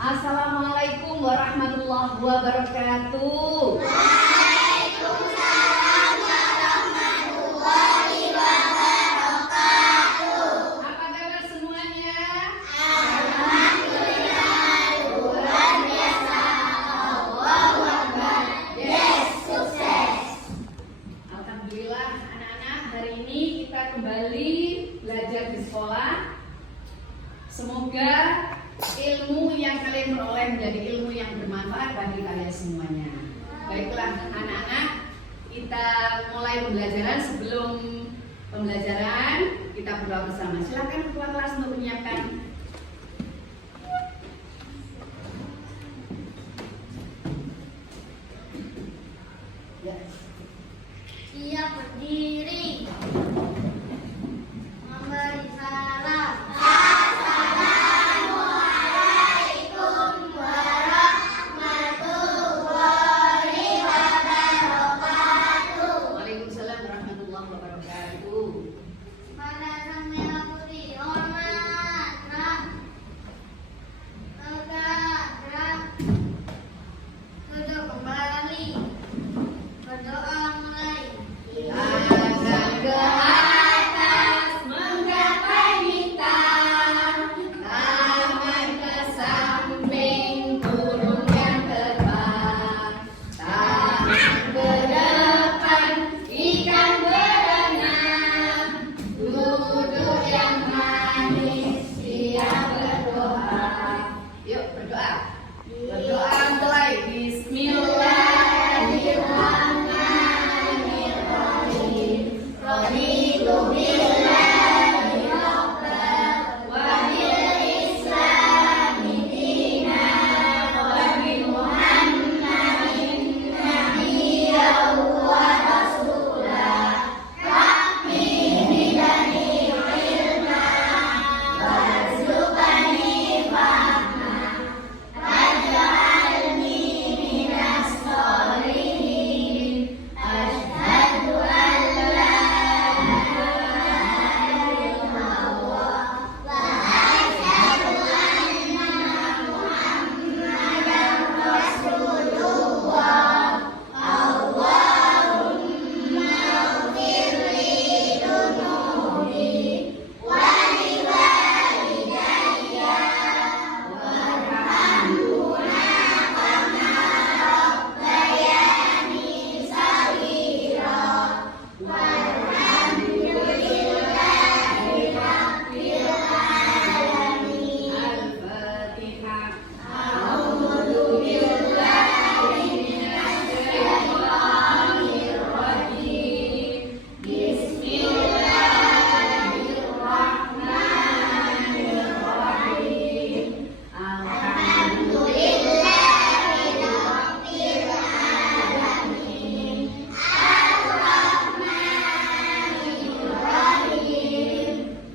Assalamualaikum warahmatullahi wabarakatuh. Waalaikumsalam warahmatullahi wabarakatuh. Apa kabar semuanya? Alhamdulillah, luar biasa. Allahu Akbar. Yes, sukses. Alhamdulillah anak-anak, hari ini kita kembali belajar di sekolah. Semoga ilmu yang kalian peroleh menjadi ilmu yang bermanfaat bagi kalian semuanya. Baiklah anak-anak, kita mulai pembelajaran. Sebelum pembelajaran kita berdoa bersama. Silakan ketua kelas untuk menyiapkan. Siap berdiri. Memberi salam. Waalaikumsalam warahmatullahi wabarakatuh. Pada sang merah putih, hormat, gerak, tegak, gerak, duduk kembali, berdoa mulai. Angkat ke atas menggapai bintang, tangan ke samping turunkan terbang, tangan ke depan ikan berenang, duduk yang manis siap berdoa. Yuk berdoa. Berdoa mulai. Bismillahirrahmanirrahim. Raditu billahi rabban wa bil islami dinan wa bi Muhammadin nabiyyan wa rasulah. Rabbi zidni ilma warzuqni fahma waj'alni minas sholihin. Asyhadu an la ilaha illallah wa asyhadu anna Muhammadan rasulullah. Allahumma ighfirli dunubi wa liwalidayya warhamhuma kama rabbayani shaghira. Walhamdulillahi rabbil alamin. Al-Fatihah. A'udzu billahi minasy syaithanir rajim. Bismillahirrahmanirrahim. Alhamdulillahi rabbil alamin. Ar-Rahmanir-Rahim.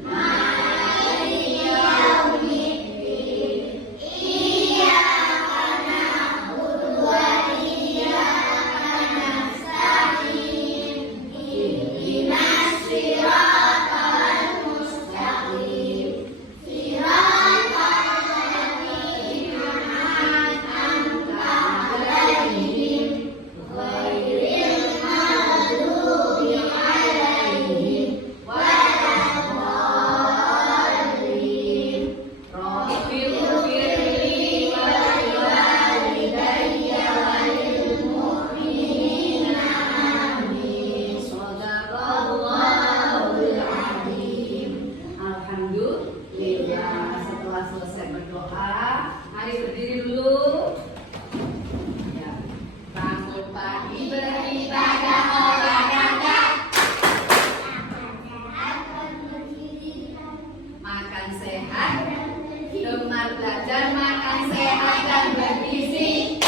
Maliki yaumiddin. Iyyaka na'budu wa iyyaka nasta'in. Ihdinas siratal mustaqim. Siratal ladzina an'amta 'alaihim ghairil maghdubi 'alaihim waladdallin. Rabbil firli wa liwalidayya wa lil mu'minina amin. Shadaqallahul azim. Alhamdulillah. Setelah selesai berdoa, mari berdiri dulu. Ya. Bangun pagi beribadah olahraga, makan sehat, gemar belajar, makan sehat dan bergizi.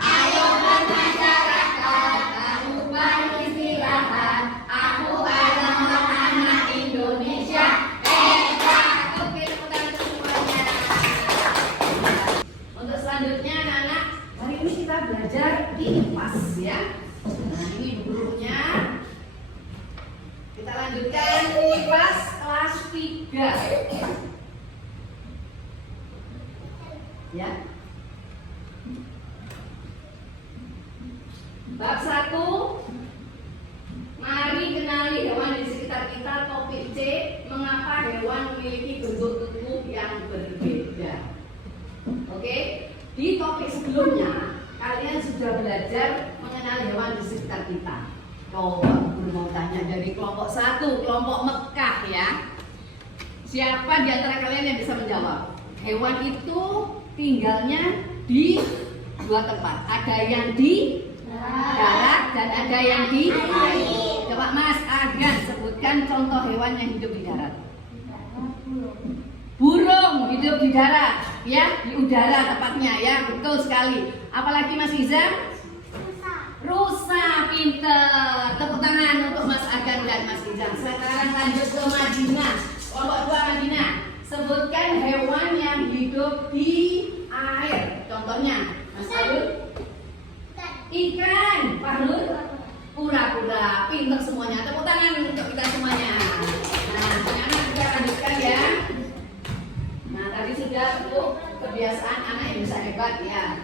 Ayo bermasyarakat, tak lupa istirahat. Aku adalah anak Indonesia. Oke, tepuk tangan semuanya. Untuk selanjutnya anak-anak, hari ini kita belajar IPAS ya. Nah, ini gurunya. Kita lanjutkan IPAS kelas 3. Ya. Bab 1, mari kenali hewan di sekitar kita. Topik C, mengapa hewan memiliki bentuk tubuh yang berbeda. Oke, di topik sebelumnya kalian sudah belajar mengenal hewan di sekitar kita. Coba guru mau tanya dari kelompok 1, kelompok Mekah ya. Siapa di antara kalian yang bisa menjawab? Hewan itu tinggalnya di 2 tempat. Ada yang di darat dan ada yang di air. Coba Mas Agan sebutkan contoh hewan yang hidup di darat. Burung hidup di darat, ya, di udara tepatnya ya, betul sekali. Apalagi Mas Izam? Rusa, pinter. Tepuk tangan untuk Mas Agan dan Mas Izam. Sekarang lanjut ke Madinah. Kelompok 2 Madinah. Sebutkan hewan yang hidup di air. Contohnya, Mas Alun? Ikan, Fahrul? Kura-kura, pinter semuanya. Tepuk tangan untuk kita semuanya. Nah, sekarang kita lanjutkan ya. Nah, tadi sudah tuh kebiasaan anak yang bisa hebat ya.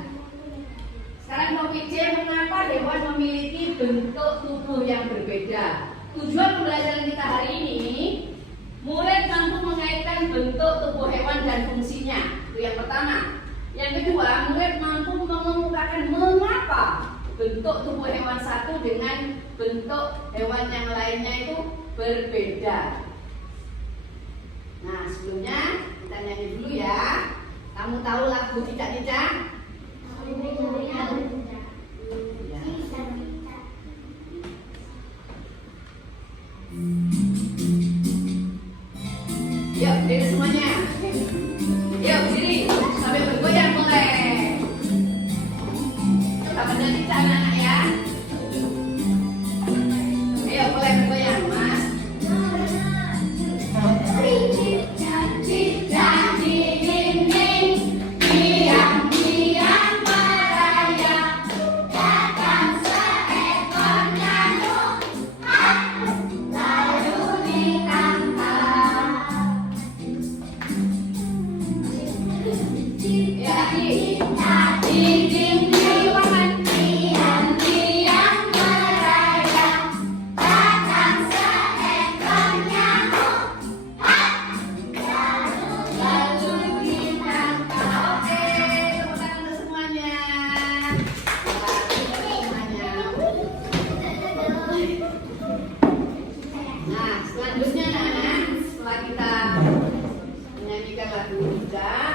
Sekarang topik C, mengapa hewan memiliki bentuk tubuh yang berbeda. Tujuan pembelajaran kita hari ini, murid mampu mengaitkan bentuk tubuh hewan dan fungsinya. Itu yang pertama. Yang kedua, murid mampu mengemukakan mengapa bentuk tubuh hewan satu dengan bentuk hewan yang lainnya itu berbeda. Nah, sebelumnya kita nyanyi dulu ya. Kamu tahu lagu Cicak-Cicak? Yuk, diri semuanya. Yuk, diri sampai bergoyang boleh. Kita nyanyi anak-anak ya. Ayo, boleh bergoyang, Mas. Cicak-cicak di dinding, diam-diam merayap, datang seekor nyamuk, lalu ditangkap. Cicak-cicak di dinding, diam-diam merayap, datang seekor nyamuk, lalu ditangkap. Oke, tepuk tangan untuk semuanya. Nah, selanjutnya anak-anak, setelah kita menyanyikan lagu Cicak,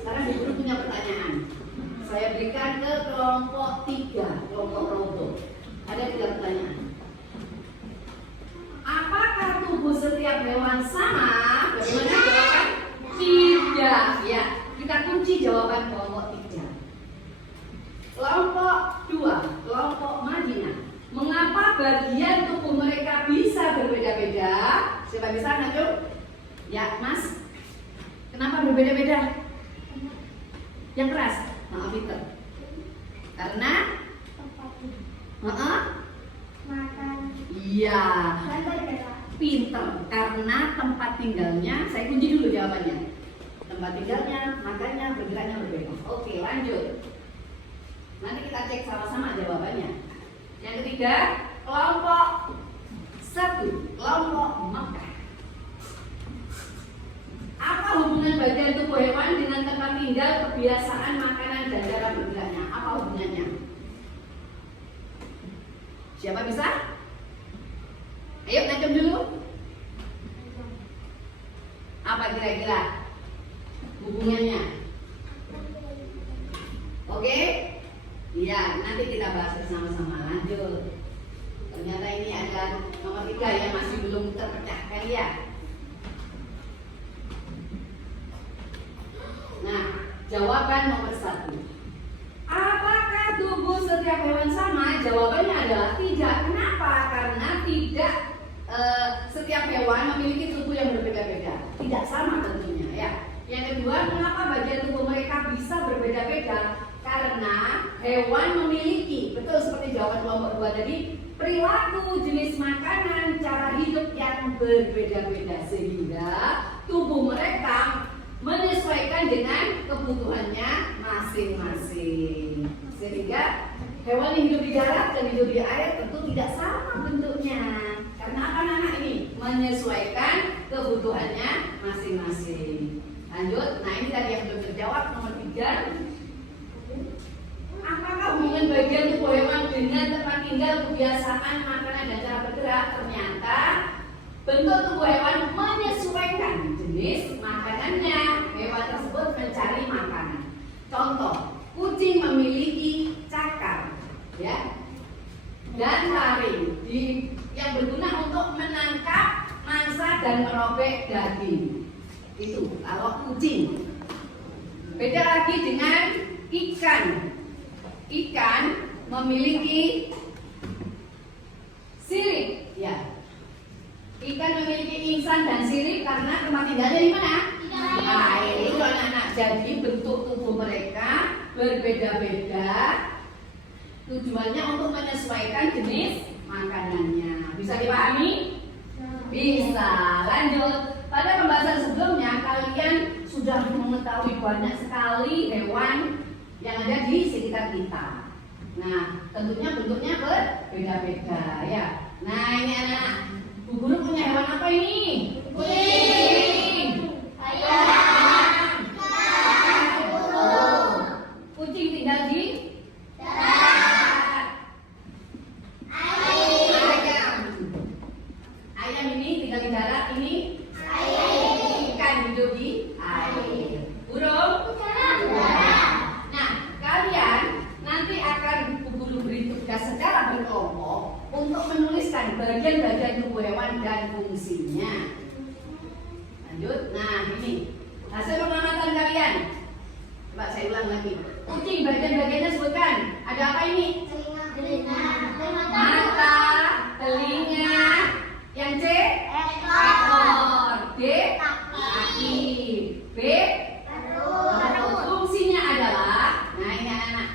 sekarang di guru punya pertanyaan. Saya berikan ke kelompok 3, kelompok Robo. Ada 3 pertanyaan. Apakah tubuh setiap hewan sama? Bagaimana jawaban? Tidak. Ya, kita kunci jawaban kelompok 3. Kelompok 2, kelompok Madinah. Mengapa bagian tubuh mereka bisa berbeda-beda? Siapa bisa ngajuk? Ya, Mas. Kenapa berbeda-beda? Yang keras, maaf Peter. Karena iya, pinter. Karena tempat tinggalnya, saya kunci dulu jawabannya. Tempat tinggalnya, makannya, bergeraknya berbeda. Oke, lanjut. Nanti kita cek sama-sama jawabannya. Yang ketiga, kelompok 1, kelompok Mekah. Apa hubungan bagian tubuh hewan dengan tempat tinggal, kebiasaan makanan dan cara bergeraknya? Apa hubungannya? Siapa bisa? Ayo najem dulu. Apa kira-kira hubungannya? Oke? Iya, nanti kita bahas bersama-sama. Lanjut. Ternyata ini ada nomor 3 yang masih belum terpecahkan ya. Nah, jawaban nomor 1. Apakah tubuh setiap hewan sama? Jawabannya adalah tidak. Kenapa? Karena tidak setiap hewan memiliki tubuh yang berbeda-beda. Tidak sama tentunya ya. Yang kedua, mengapa bagian tubuh mereka bisa berbeda-beda? Karena hewan memiliki, betul seperti jawaban kelompok 2 tadi, perilaku, jenis makanan, cara hidup yang berbeda-beda sehingga tubuh mereka menyesuaikan dengan kebutuhannya masing-masing. Sehingga hewan yang hidup di darat dan hidup di air tentu tidak sama bentuknya. Karena apa anak ini? Menyesuaikan kebutuhannya masing-masing. Lanjut, nah ini tadi yang belum terjawab nomor 3. Apakah hubungan bagian tubuh hewan dengan tempat tinggal, kebiasaan, makanan, dan cara bergerak? Ternyata bentuk tubuh hewan menyesuaikan jenis makanannya. Hewan tersebut mencari makanan. Contoh, kucing memiliki cakar, ya, dan taring yang berguna untuk menangkap mangsa dan merobek daging. Itu kalau kucing. Beda lagi dengan ikan. Ikan memiliki sirip, ya. Ikan memiliki insang dan sirip karena tempat tinggalnya di mana? Di air. Itu anak-anak. Jadi bentuk tubuh mereka berbeda-beda. Tujuannya untuk menyesuaikan jenis makanannya. Bisa dipahami? Bisa. Lanjut. Pada pembahasan sebelumnya kalian sudah mengetahui banyak sekali hewan yang ada di sekitar kita. Nah, tentunya bentuknya berbeda-beda, ya. Nah, ini anak-anak. Bu Guru punya hewan apa ini? Kucing. Ayam. Kucing tinggal di darat. Ayam. Ayam ini tinggal di darat, ini ikan hidup di air. Burung? Nah, kalian nanti akan Bu Guru beri tugas secara berkelompok untuk menuliskan bagian-bagian tubuh hewan dan fungsinya. Lanjut. Nah, ini hasil pengamatan kalian. Coba saya ulang lagi. Kucing bagian-bagiannya sebutkan. Ada apa ini? Mata, telinga. Yang C? Ekor. D? Kaki. B? Fungsinya adalah, nah ini anak-anak,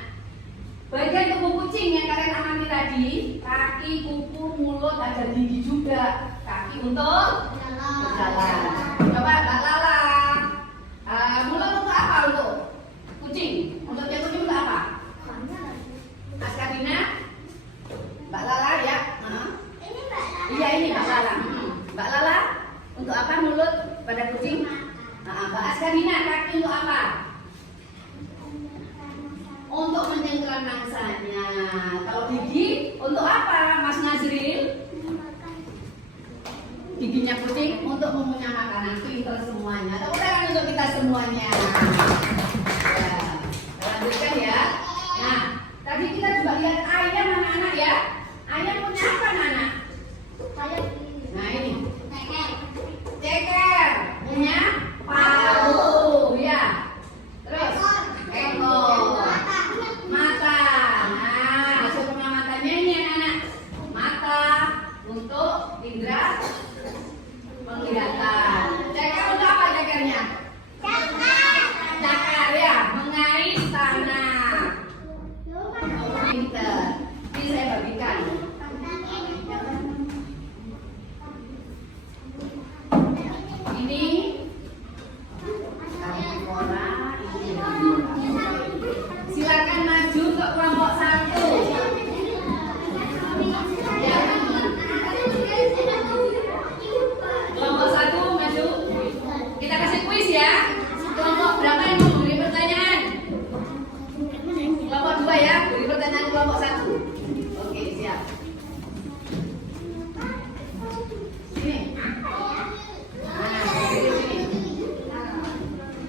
bagian tubuh kucing yang kalian amati tadi, kaki, kuku, mulut, ada gigi juga. Kaki untuk berjalan. Coba Mbak Lala, mulut untuk apa untuk kucing? Mulutnya kucing untuk apa? Askarina, Mbak Lala ya. Iya ini Mbak Lala. Mbak Lala, untuk apa mulut pada kucing? Mbak Askarina, kaki untuk apa? Untuk menyengkeram mangsanya. Kalau gigi untuk apa, Mas Nazril? Giginya kucing untuk mengunyah makanan. Pinter semuanya. Tepuk tangan untuk kita semuanya. Ya, kita lanjutkan ya. Nah, tadi kita coba lihat ayam anak-anak ya. Ayam punya apa anak-anak? Nah ini. Ceker. Punya palu, ya. Terus ekor. Mata. Nah, hasil pengamatannya ini anak-anak. Mata untuk indera penglihatan. Ceker untuk apa cekernya? Cakar ya, mengais tanah. Pinter. Ini saya bagikan. Ini silakan maju ke kelompok 1. Ya. Kelompok 1 maju. Kita kasih kuis ya. Kelompok berapa yang mau beri pertanyaan? Kelompok 2 ya, beri pertanyaan kelompok 1. Oke, siap. Sini.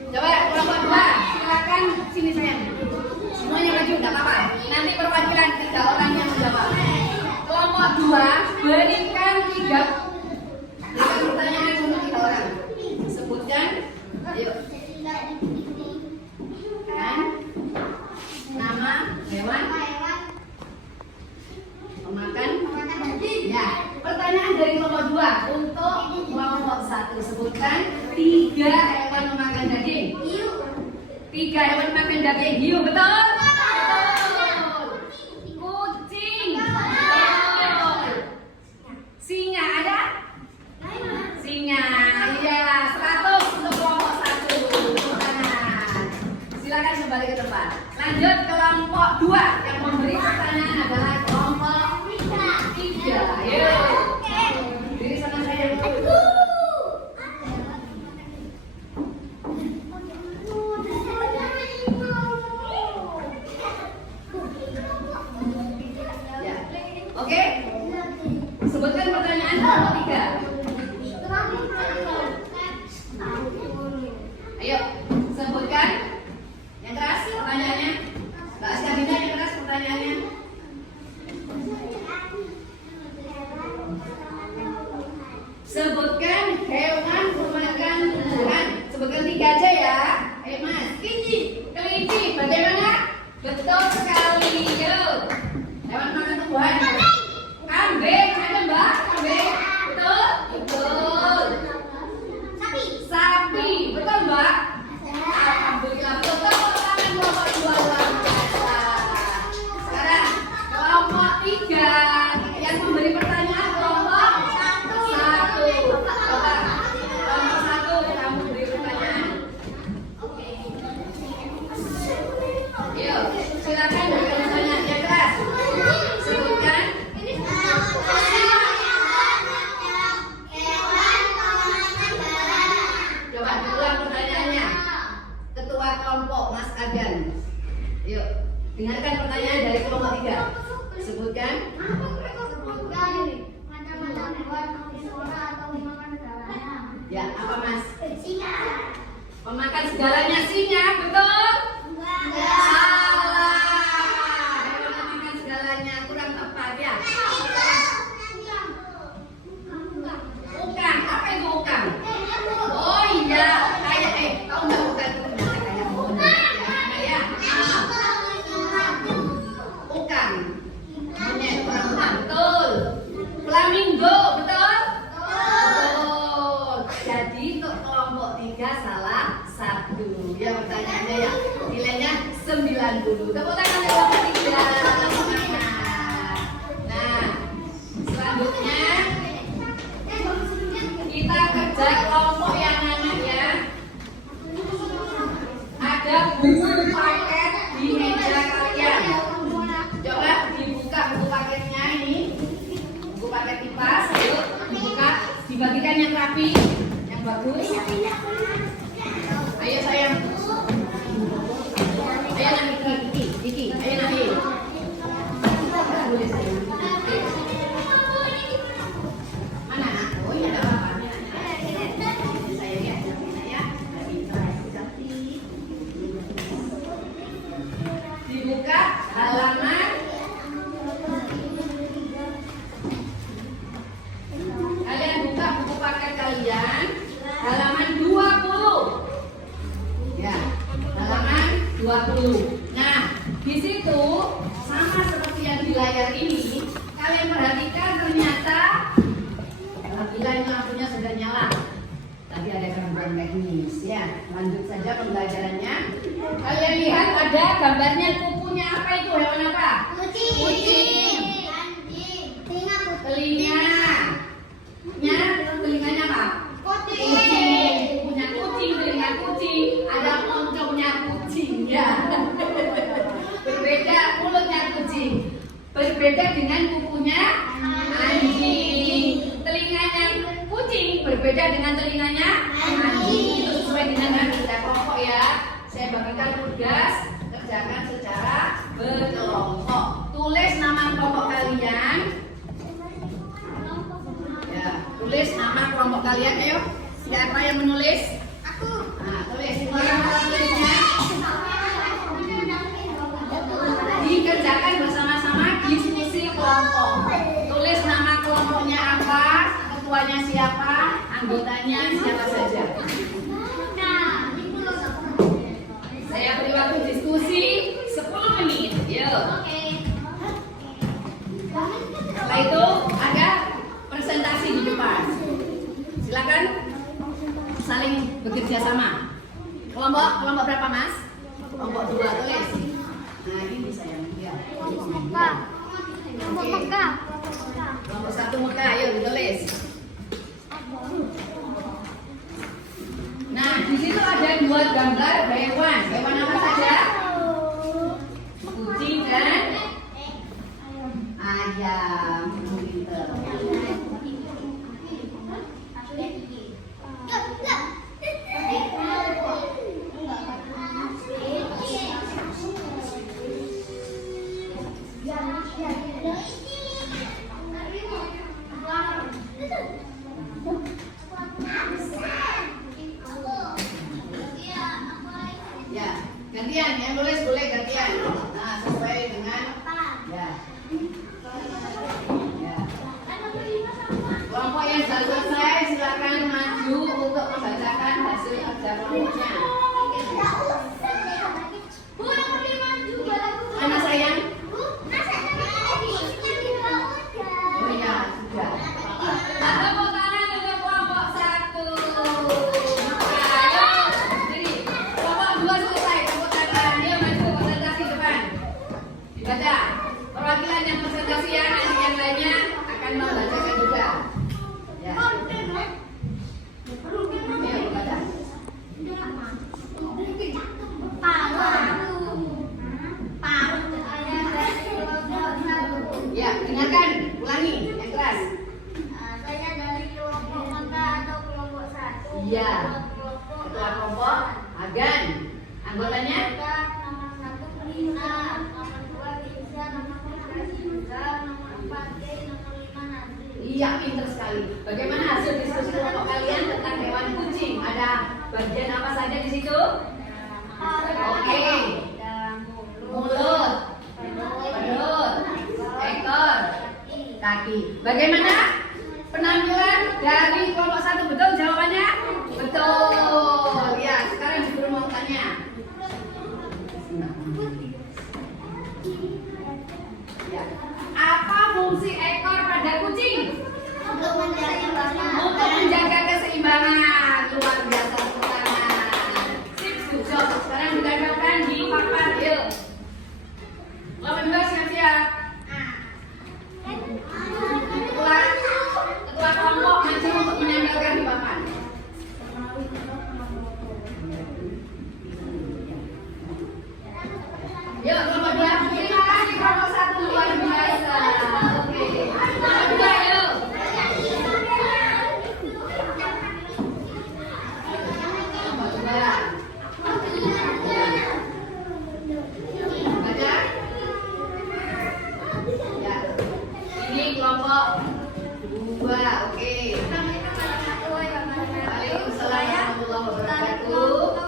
Coba kelompok 2, silakan sini sayang. Semuanya maju, enggak apa-apa. Nanti perwakilan 3 orang yang menjawab. Kelompok 2, berikan 3 pertanyaan untuk 3 orang. Sebutkan, ayo. Kan? Nama hewan pemakan ya. Pertanyaan dari kelompok 2 untuk kelompok 1. Sebutkan 3 hewan memakan daging. 3 hewan makan daging. Hiu, betul? Betul. 2 yang memberi pertanyaan adalah kelompok 3. Ayo. Diri sana sayang. Ya. Oke. Sebutkan pertanyaan kelompok 3. Ayo, sebutkan yang keras pertanyaannya. Mbak Askadina yang keras pertanyaannya. Sebutkan hewan pemakan tumbuhan. Sebutkan 3 aja ya. Ayo Mas. Kelinci. Bagaimana? Betul sekali. Yuk. Hewan pemakan tumbuhan. Kambing. Ada Mbak? Kambing. Betul? Betul. Sapi. Betul Mbak? Alhamdulillah. Betul. Tangan kelompok 2 luar biasa. Sekarang kelompok 3 yang memberi pertanyaan kelompok 1. Coba kelompok 1 kamu beri pertanyaan. Yuk, silakan beri pertanyaan yang keras. Sebutkan. Coba diulang pertanyaannya. Ketua kelompok Mas Agan. Yuk, dengarkan pertanyaan dari kelompok 3. Sebutkan. Ya, apa Mas? Pemakan segalanya singa, betul? Salah. Hewan pemakan segalanya kurang tepat ya. Ukang, apa itu ukang? Oh iya, kayak tahu nggak ukang itu ternyata kayak monyet ya? Ukang, monyet kurang tepat, betul. Flamingo, betul? Betul. Jadi untuk kelompok 3 salah 1. Ya pertanyaannya ya. Nilainya 90. Tepuk tangan untuk kelompok 3. Nah, selanjutnya kita kerja kelompok yang mana ya? Ada buku paket di meja kalian. Coba dibuka buku paketnya ini. Buku paket kipas, ayo dibuka, dibagikan yang rapi, yang bagus. Ayo sayang. Ayo Naki, Kiki, ayo Naki. Boleh sayang. Mana? Oh iya ada apa? Sayang ya, ya. Dibuka halaman. Kalian buka buku paket kalian halaman 20. Ya, halaman 20. Nah, di situ sama seperti yang di layar ini, kalian perhatikan ternyata gila ini lampunya sudah nyala. Tadi ada gangguan teknis ya. Lanjut saja pembelajarannya. Kalian lihat ada gambarnya kukunya apa itu? Hewan apa? Kucing. Telinga. Telinganya apa? Kucing. Kukunya kucing, telinga kucing. Ada moncongnya kucing ya. Berbeda mulutnya kucing. Berbeda dengan kukunya anjing. Telinganya kucing berbeda dengan telinganya anjing. Itu sesuai dengan kita kelompok ya. Saya bagikan tugas, kerjakan secara berkelompok. Tulis nama kelompok kalian. Ya, tulis nama kelompok kalian. Ayo, siapa yang menulis? Aku. Nah, tulis. Tulisnya dikerjakan bersama-sama diskusi kelompok. Tulis nama kelompoknya apa, ketuanya siapa, anggotanya siapa saja. Saya beri waktu diskusi 10 menit. Yuk. Setelah itu ada presentasi di depan. Silakan saling bekerja sama. Kelompok berapa Mas? Kelompok 2 tulis. Nah ini sayang. Ya. Kelompok 1 Mekah, ayo ditulis. Nah di situ ada 2 gambar hewan. Hewan apa saja? Kucing dan Baca. Perwakilan yang presentasi ya, nanti yang lainnya akan membacakan juga. Ya. Ayo baca. Ya, dengarkan, ulangi yang keras. Saya dari kelompok kota atau kelompok 1. Iya. Ketua kelompok Agan. Anggotanya? Nomor 1 Lina, nomor 2 Lisa, nomor 3 Indra, nomor 4 Kay, nomor 5 Nazri. Iya, pinter sekali. Bagaimana hasil diskusi kelompok kalian tentang hewan kucing? Ada bagian apa saja di situ? Oke. Mulut, perut, ekor, kaki. Bagaimana penampilan dari kelompok 1? Betul jawabannya? Betul. Ya, sekarang disuruh mau tanya. Ya. Apa fungsi ekor pada kucing? Untuk Untuk menjaga keseimbangan. Luar biasa, tepuk tangan. Sip, good job. Sekarang digadangkan di papan. Yuk. Kelompok 2 siap-siap. Ketua kelompok maju untuk menempelkan di papan. Yuk, kelompok 2. Terima kasih kelompok 1, luar biasa. Oke. Kelompok 2, yuk. Kelompok 2. Baca. Ya. Ini kelompok 2. Oke. Waalaikumsalam warahmatullahi wabarakatuh.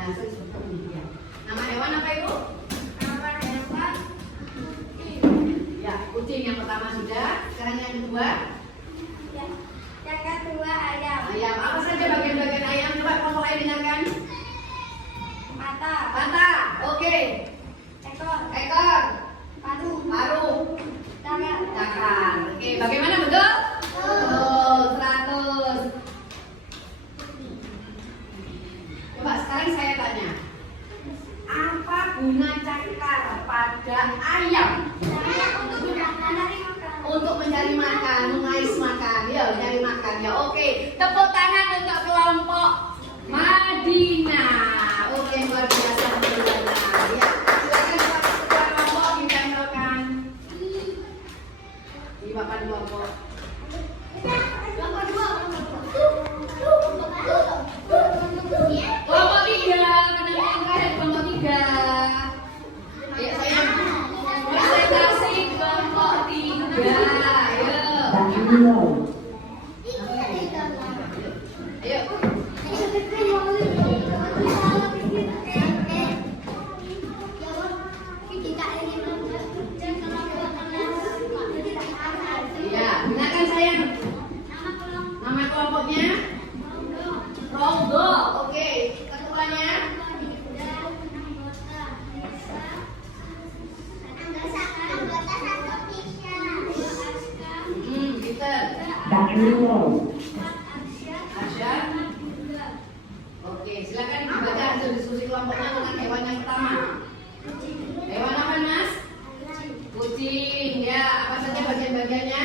Langsung seperti ini. Nama hewan apa Ibu? Ya, kucing yang pertama sudah. Sekarang yang kedua. Ayam. Apa saja bagian-bagian ayam? Coba kelompok lain dengarkan. Mata. Oke. Ekor. Paruh. Tangan. Oke, bagaimana betul? Betul. 100. Coba sekarang saya tanya. Apa guna cakar pada ayam? Untuk mencari makan, mengais makan. Ya, mencari makan. Ya, oke. Tepuk tangan untuk kelompok Madinah. Oke, luar biasa. Ya, silakan ketua kelompok ditempelkan di papan kelompok. Kelompok 3, penampilan terakhir kelompok 3. Ayo sayang, presentasi kelompok 3. Ayo. Ayo. Ya, gunakan sayang. Nama kelompoknya? Rondo. Oke, ketuanya? Peter. Arsya. Oke, silakan dibaca hasil diskusi kelompoknya tentang hewan yang pertama. Hewan apa, Mas? Kucing. Ya, apa saja bagian-bagiannya?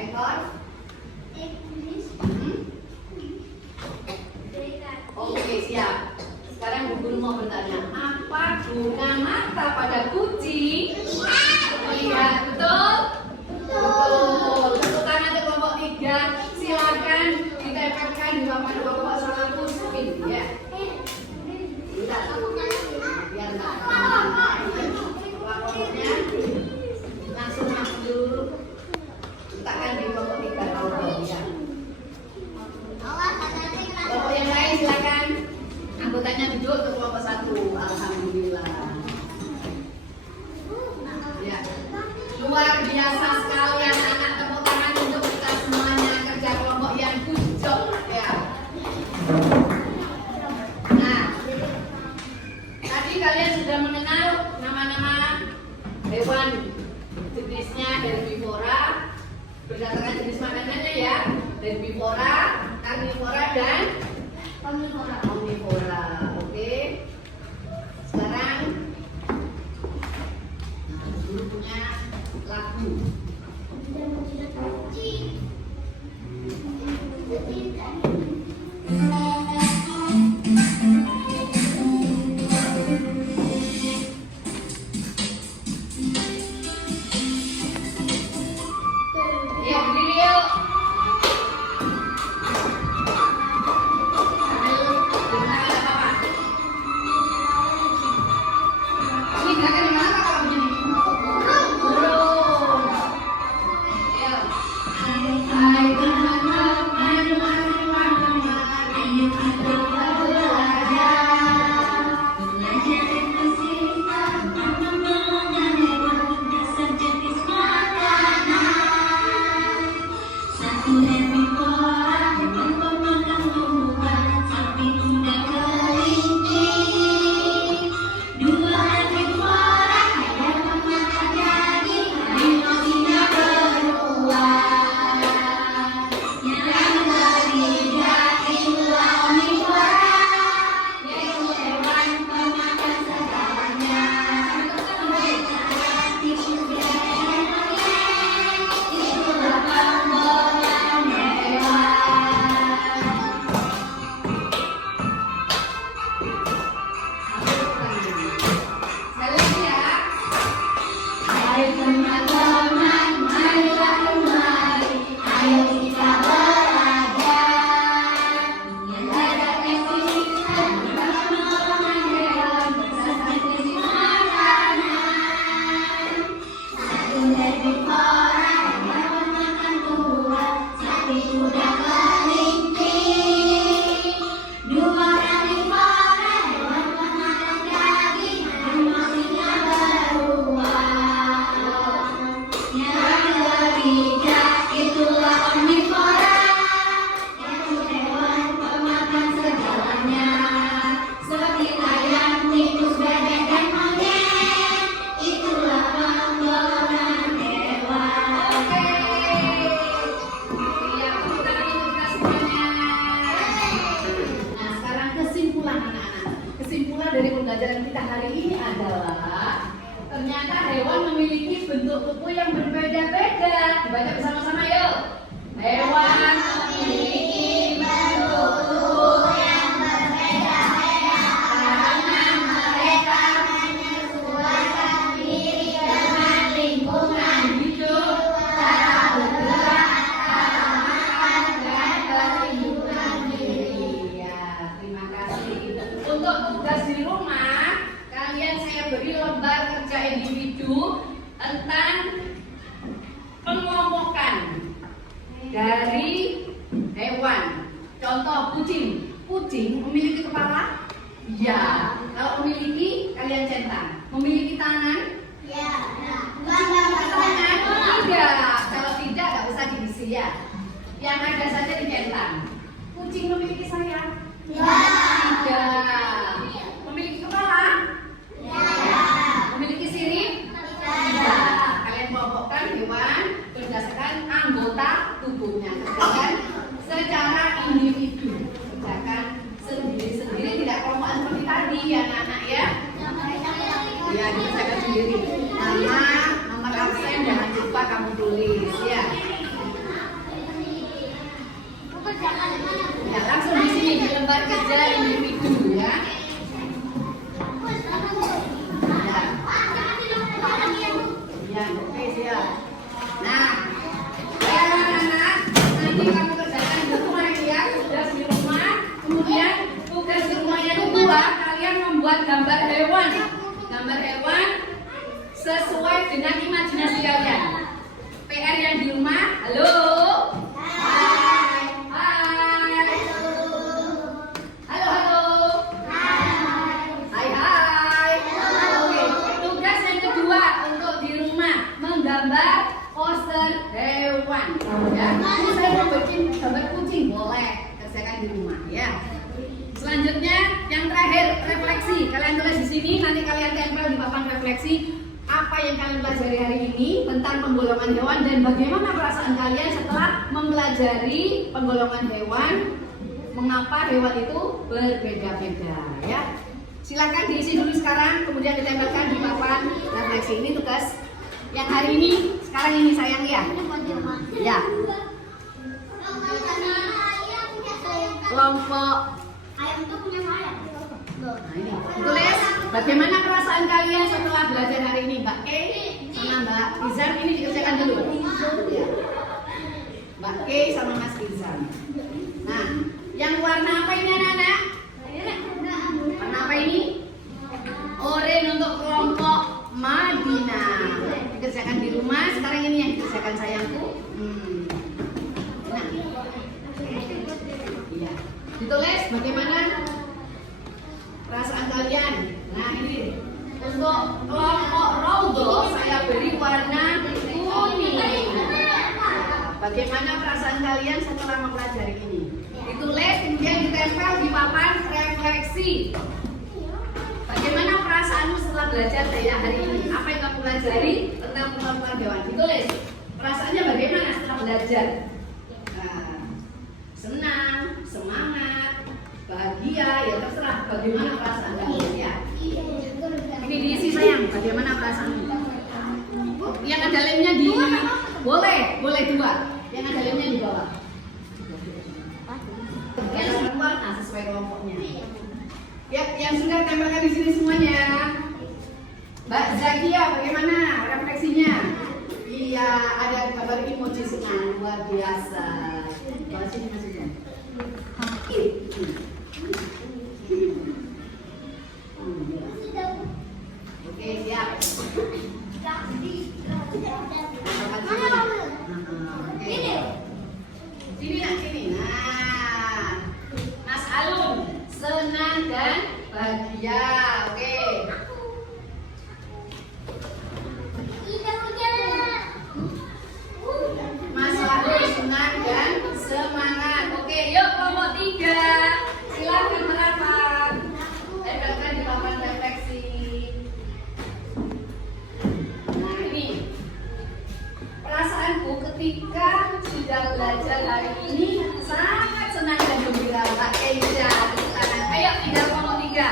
Ekor. Oke, siap. Sekarang Bu Guru mau bertanya, apa guna mata pada kucing? Melihat, betul? Betul. Tepuk tangan untuk kelompok 3. Silakan ditempelkan di papan kelompok sama Puskin, ya. Bentar. Biar enggak. Kelompoknya langsung masuk dulu. Letakkan di kelompok 3 tahun ya. Kelompok yang lain silakan. Anggotanya duduk untuk kelompok 1. Alhamdulillah. Ya. Luar biasa sekali anak-anak, tepuk tangan untuk kita semuanya, kerja kelompok yang good job. Nah, tadi kalian sudah mengenal nama-nama hewan jenisnya herbivora berdasarkan jenis makanannya ya, herbivora, karnivora dan omnivora. Oke. Sekarang guru punya lagu. Ya, berdiri yuk. Ini gerakan di mana kalau begini? Burung. Ayo. Hai teman-teman, mari kita belajar. Belajar bersifat mengenal hewan sejenis makanan. Satu herbivora hewan pemakan tumbuhan, sapi, kuda, kelinci. Dua herbivora hewan pemakan daging, harimau, singa, beruang. Yang ketiga itulah omnivora, yaitu hewan pemakan segalanya. Itulah penggolongan hewan. Hai teman-teman, marilah kemari, ayo kita belajar. Belajar ekosistem dan pengelolaan hewan sejenis makanan. Satu herbivora hewan pemakan tumbuhan, sapi, kuda, kelinci. Dua karnivora hewan pemakan daging, harimau, singa, beruang. Yang ketiga itulah omnivora, yaitu hewan pemakan segalanya. Seperti ayam, tikus, bebek, dan monyet. Itulah penggolongan hewan. Oke. Iya, tepuk tangan untuk kita semuanya. Nah, sekarang kesimpulan anak-anak. Kesimpulan dari pembelajaran kita hari ini adalah ternyata hewan memiliki bentuk tubuh yang berbeda-beda. Dibaca bersama-sama yuk. Hewan memiliki bentuk tubuh yang berbeda-beda karena mereka menyesuaikan diri dengan lingkungan hidup, cara bergerak, cara makan, dan perlindungan diri. Ya, terima kasih. Untuk tugas di rumah, kalian saya beri lembar kerja individu tentang pengelompokan dari hewan. Contoh kucing. Kucing memiliki kepala? Ya. Kalau memiliki, kalian centang. Memiliki tangan? Ya. Memiliki tangan? Tidak. Kalau tidak, nggak usah diisi ya. Yang ada saja dicentang. Kucing memiliki sayap? Ya. Tidak. Memiliki kepala? Ya. Memiliki sirip? Tidak. Kalian kelompokkan hewan berdasarkan anggota tubuhnya. Kerjakan secara individu. Kerjakan sendiri-sendiri, tidak kelompokan seperti tadi ya anak-anak ya. Ya, dikerjakan sendiri. Nama, nomor absen jangan lupa kamu tulis ya. Ya, langsung di sini di lembar kerja individu ya. Ya, oke siap. Nah, ya anak-anak, nanti kamu kerjakan di rumah ya, tugas di rumah. Kemudian tugas di rumah yang kedua, kalian membuat gambar hewan. Gambar hewan sesuai dengan imajinasi kalian. PR yang di rumah, halo. Hai. Hai. Halo, halo. Hai, hai. Oke, tugas yang kedua untuk di rumah menggambar poster hewan. Ya, ini saya mau bikin gambar kucing, boleh kerjakan di rumah ya. Selanjutnya yang terakhir refleksi. Kalian tulis di sini, nanti kalian tempel di papan refleksi apa yang kalian pelajari hari ini tentang penggolongan hewan dan bagaimana perasaan kalian setelah mempelajari penggolongan hewan. Mengapa hewan itu berbeda-beda ya. Silakan diisi dulu sekarang, kemudian ditempelkan di papan refleksi. Ini tugas yang hari ini, sekarang ini sayang ya. Ya. Kelompok. Ayam itu punya ayam. Nah, ini. Tulis bagaimana perasaan kalian setelah belajar hari ini, Mbak Kay sama Mbak Izan. Ini dikerjakan dulu. Ya. Mbak Kay sama Mas Izan. Nah, yang warna apa ini anak-anak? Warna apa ini? Oranye untuk kelompok Madinah. Dikerjakan di rumah. Sekarang ini yang dikerjakan sayangku. Nah, iya. Ditulis bagaimana perasaan kalian. Nah ini untuk kelompok Raudho saya beri warna kuning. Bagaimana perasaan kalian setelah mempelajari ini? Ditulis kemudian ditempel di papan refleksi. Bagaimana perasaanmu setelah belajar hari ini? Apa yang kamu pelajari tentang penggolongan hewan? Ditulis perasaannya bagaimana setelah belajar? Nah, senang, semangat, bahagia, ya terserah bagaimana perasaan kalian ya. Ini diisi sayang, bagaimana perasaanmu? Yang ada lemnya di boleh 2. Yang ada lemnya di bawah. Yang warna sesuai kelompoknya. Ya, yang sudah tempelkan di sini semuanya. Mbak Zakia, bagaimana refleksinya? Iya, ada gambar emoji senang, luar biasa. Bawa sini Mas Izan. Oke, siap. Sini. Nah, Mas Alun, senang dan bahagia. Oke. Mas Alun senang dan semangat. Oke, yuk kelompok 3. Silakan merapat. Tempelkan di papan refleksi. Nah ini perasaanku ketika sudah belajar hari ini sangat senang dan gembira. Mbak Keisha, ayo tinggal kelompok 3.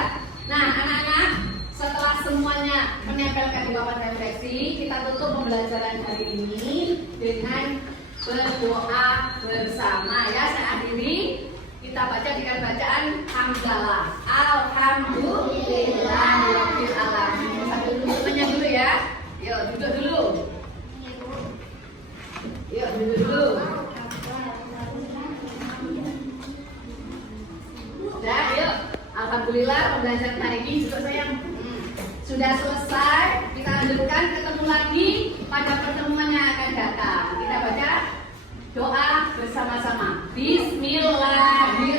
Nah anak-anak, setelah semuanya menempelkan di papan refleksi, kita tutup pembelajaran hari ini dengan berdoa bersama ya. Saya akhiri. Kita baca dengan bacaan hamdalah. Alhamdulillahirabbil alamin. Sambil duduknya dulu ya. Yuk duduk dulu. Yuk duduk dulu. Sudah, yuk. Alhamdulillah pembelajaran hari ini juga sayang sudah selesai. Kita lanjutkan, ketemu lagi pada pertemuan yang akan datang. Kita baca doa bersama-sama. Bismillahirrahmanirrahim.